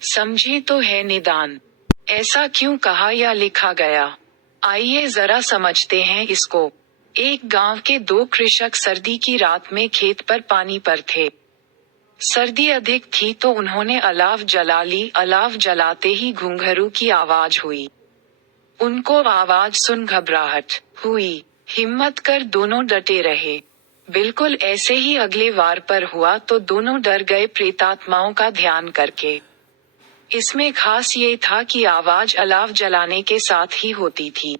समझे तो है निदान, ऐसा क्यों कहा या लिखा गया। आइए जरा समझते हैं इसको। एक गांव के दो कृषक सर्दी की रात में खेत पर पानी पर थे। सर्दी अधिक थी तो उन्होंने अलाव जला ली। अलाव जलाते ही घुंघरू की आवाज हुई। उनको आवाज सुन घबराहट हुई। हिम्मत कर दोनों डटे रहे। बिल्कुल ऐसे ही अगले वार पर हुआ तो दोनों डर गए प्रेतात्माओं का ध्यान करके। इसमें खास ये था कि आवाज अलाव जलाने के साथ ही होती थी।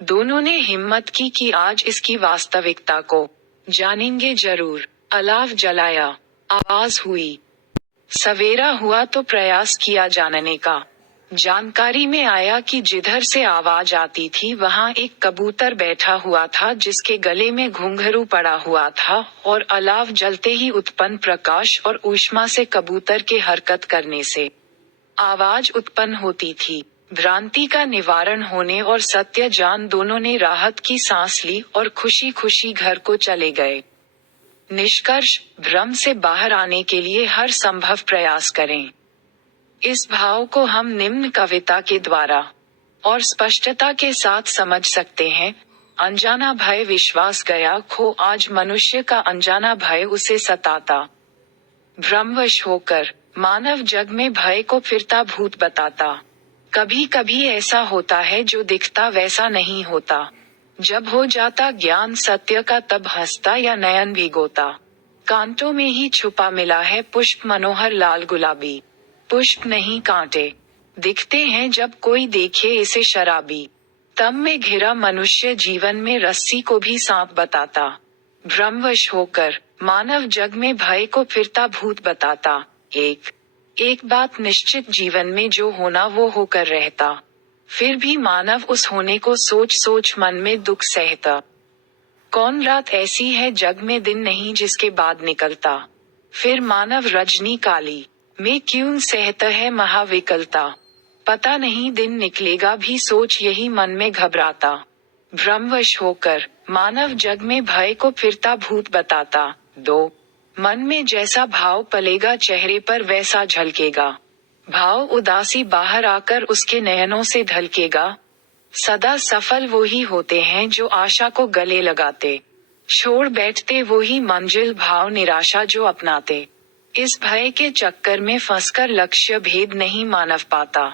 दोनों ने हिम्मत की कि आज इसकी वास्तविकता को जानेंगे जरूर। अलाव जलाया, आवाज हुई। सवेरा हुआ तो प्रयास किया जानने का। जानकारी में आया कि जिधर से आवाज आती थी वहां एक कबूतर बैठा हुआ था जिसके गले में घुंघरू पड़ा हुआ था और अलाव जलते ही उत्पन्न प्रकाश और ऊष्मा से कबूतर के हरकत करने से आवाज उत्पन्न होती थी। भ्रांति का निवारण होने और सत्य जान दोनों ने राहत की सांस ली और खुशी खुशी घर को चले गए। निष्कर्ष, भ्रम से बाहर आने के लिए हर संभव प्रयास करें। इस भाव को हम निम्न कविता के द्वारा और स्पष्टता के साथ समझ सकते हैं। अनजाना भय विश्वास गया खो, आज मनुष्य का अनजाना भय उसे सताता। भ्रमवश होकर मानव जग में भय को फिरता भूत बताता। कभी कभी ऐसा होता है जो दिखता वैसा नहीं होता। जब हो जाता ज्ञान सत्य का तब हंसता या नयन भिगोता। कांटों में ही छुपा मिला है पुष्प मनोहर लाल गुलाबी। पुष्प नहीं कांटे दिखते हैं जब कोई देखे इसे शराबी। तब में घिरा मनुष्य जीवन में रस्सी को भी सांप बताता। भ्रमवश होकर मानव जग में भय को फिरता भूत बताता। एक बात निश्चित जीवन में जो होना वो होकर रहता। फिर भी मानव उस होने को सोच सोच मन में दुख सहता। कौन रात ऐसी है जग में दिन नहीं जिसके बाद निकलता। फिर मानव रजनी काली में क्यों सहता है महाविकलता। पता नहीं दिन निकलेगा भी सोच यही मन में घबराता। भ्रमवश होकर मानव जग में भय को फिरता भूत बताता। 2 मन में जैसा भाव पलेगा चेहरे पर वैसा झलकेगा। भाव उदासी बाहर आकर उसके नयनों से ढलकेगा। सदा सफल वो ही होते हैं जो आशा को गले लगाते। छोड़ बैठते वो ही मंजिल भाव निराशा जो अपनाते। इस भय के चक्कर में फंसकर लक्ष्य भेद नहीं मानव पाता।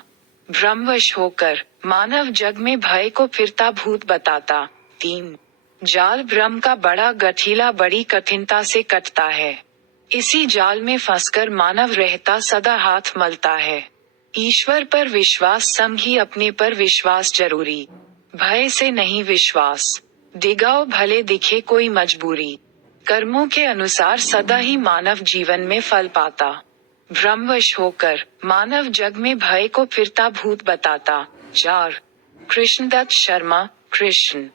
भ्रमवश होकर मानव जग में भय को फिरता भूत बताता। 3 जाल भ्रम का बड़ा गठीला बड़ी कठिनता से कटता है। इसी जाल में फंसकर मानव रहता सदा हाथ मलता है। ईश्वर पर विश्वास संग ही अपने पर विश्वास जरूरी। भय से नहीं विश्वास डिगाओ भले दिखे कोई मजबूरी। कर्मों के अनुसार सदा ही मानव जीवन में फल पाता। भ्रमवश होकर मानव जग में भय को फिरता भूत बताता। 4 कृष्णदत्त शर्मा, कृष्ण।